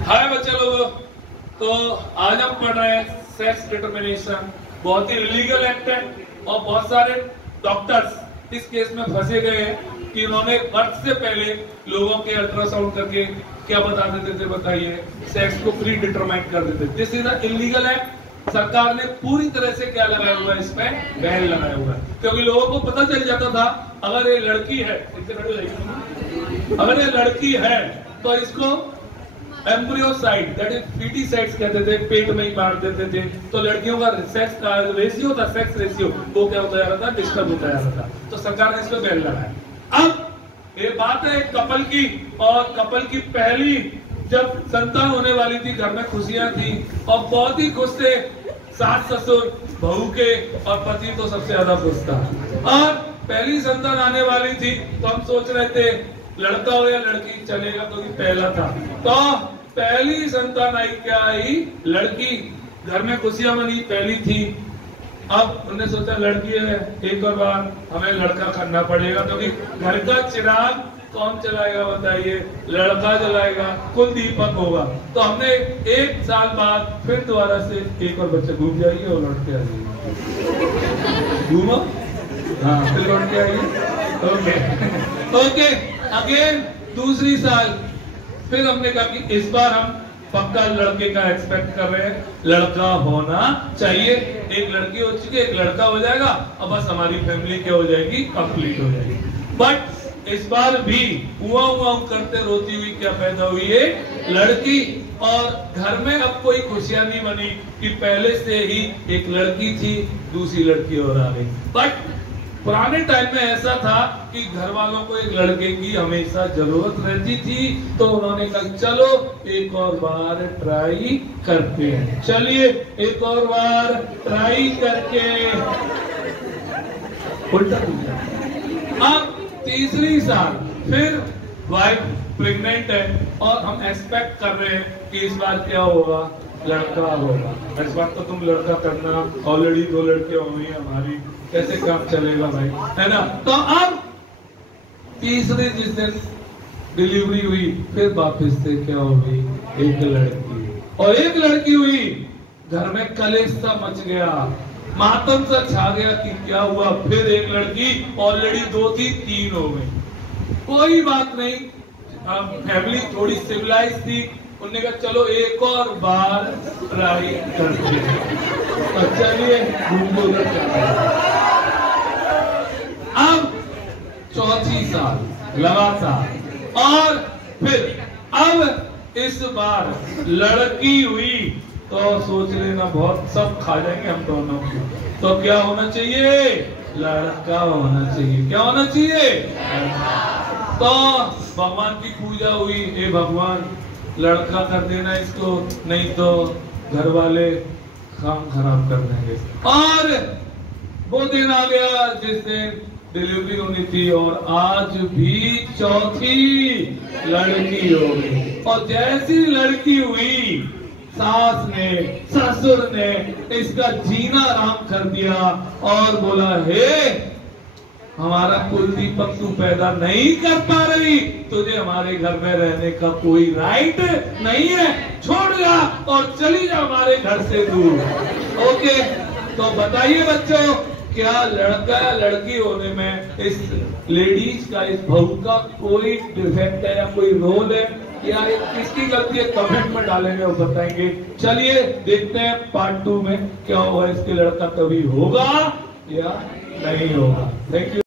हाय बच्चे लोगों, तो आज हम पढ़ रहे हैं सेक्स डिटर्मिनेशन। बहुत ही इलीगल एक्ट है और बहुत सारे डॉक्टर्स इस केस में फंसे गए हैं कि उन्होंने बर्थ से पहले लोगों के अल्ट्रासाउंड करके क्या बता देते थे, बताइए, सेक्स को प्री डिटरमाइन कर देते। This is a illegal act. सरकार ने पूरी तरह से क्या लगाया हुआ है, इसमें बैन लगाया हुआ है, क्योंकि लोगों को पता चल जाता था अगर ये लड़की है, अगर ये लड़की है तो इसको एम्ब्रियोसाइड, दैट इज फीटिसाइड्स कहते थे, पेट में ही मार देते थे। तो लड़कियों का सेक्स का रेशियो था, सेक्स रेशियो, वो क्या होता जा रहा था, डिस्टर्ब होता जा रहा था। तो सरकार ने इस पे बैन लगाया। अब ये बात है कपल की, और कपल की पहली जब संतान होने वाली थी, घर में खुशियां थी और बहुत ही खुश थे, सास ससुर बहू के, और पति तो सबसे ज्यादा खुश था। और पहली संतान आने वाली थी तो हम सोच रहे थे लड़का हो या लड़की, चलेगा, तो पहला था। तो पहली संतान आई, क्या आई, लड़की। घर में खुशियां मनी, पहली थी। अब उन्होंने सोचा लड़की है, एक और बार हमें लड़का करना पड़ेगा, क्योंकि घर का चिराग कौन चलाएगा, बताइए, लड़का जलाएगा, कुल दीपक होगा। तो हमने एक साल बाद फिर दोबारा से एक और बच्चा, घूम जाइए और लौट के आइए, घूमो, हाँ, फिर लौट के आइए, ओके, अगेन दूसरी साल फिर हमने कहा कि इस बार हम पक्का लड़के का एक्सपेक्ट कर रहे हैं, लड़का होना चाहिए। एक लड़की हो चुकी है, एक लड़का हो जाएगा, अब बस हमारी फैमिली क्या हो जाएगी, कंप्लीट हो जाएगी। बट इस बार भी हुआ करते रोती हुई क्या पैदा हुई है, लड़की। और घर में अब कोई खुशियां नहीं बनी कि पहले से ही एक लड़की थी, दूसरी लड़की और आ गई। बट पुराने टाइम में ऐसा था कि घर वालों को एक लड़के की हमेशा जरूरत रहती थी, तो उन्होंने कहा चलो एक और बार ट्राई करते हैं, चलिए एक और बार ट्राई करके उल्टा। अब तीसरी साल फिर वाइफ प्रेग्नेंट है और हम एक्सपेक्ट कर रहे हैं कि इस बार क्या होगा, लड़का होगा। इस बार तो तुम लड़का करना, ऑलरेडी 2 लड़के हो गई हमारी, कैसे काम चलेगा भाई, है ना। तो अब तीसरे जिस दिन डिलीवरी हुई, फिर वापस से क्या होगी, एक लड़की, और एक लड़की हुई, घर में कलेश सा मच गया, मातम सा छा गया कि क्या हुआ, फिर एक लड़की, ऑलरेडी 2 थी, 3 हो गई। कोई बात नहीं, फैमिली थोड़ी सिविलाइज थी, उन्होंने कहा चलो एक और बार ट्राई करते हैं, तो चलिए अब चौथी साल लगातार, और फिर अब इस बार लड़की हुई, तो सोच लेना बहुत सब खा जाएंगे हम दोनों को। तो क्या होना चाहिए, लड़का होना चाहिए। क्या होना चाहिए, तो भगवान की पूजा हुई, हे भगवान लड़का कर देना इसको, नहीं तो घर वाले काम खराब कर देंगे। और वो दिन आ गया जिस दिन डिलीवरी होनी थी, और आज भी चौथी लड़की हो गई। और जैसी लड़की हुई, सास ने, ससुर ने इसका जीना आराम कर दिया और बोला, हे हमारा कुल दीपक तू पैदा नहीं कर पा रही, तुझे हमारे घर में रहने का कोई राइट नहीं है, छोड़ जा और चली जा हमारे घर से दूर। ओके, तो बताइए बच्चों, क्या लड़का या लड़की होने में इस लेडीज का, इस बहू का कोई डिफेक्ट है या कोई रोल है, या किसकी गलती है, कमेंट में डालेंगे और बताएंगे। चलिए देखते हैं पार्ट 2 में क्या होगा, इसके लड़का कभी होगा या नहीं होगा। Thank you.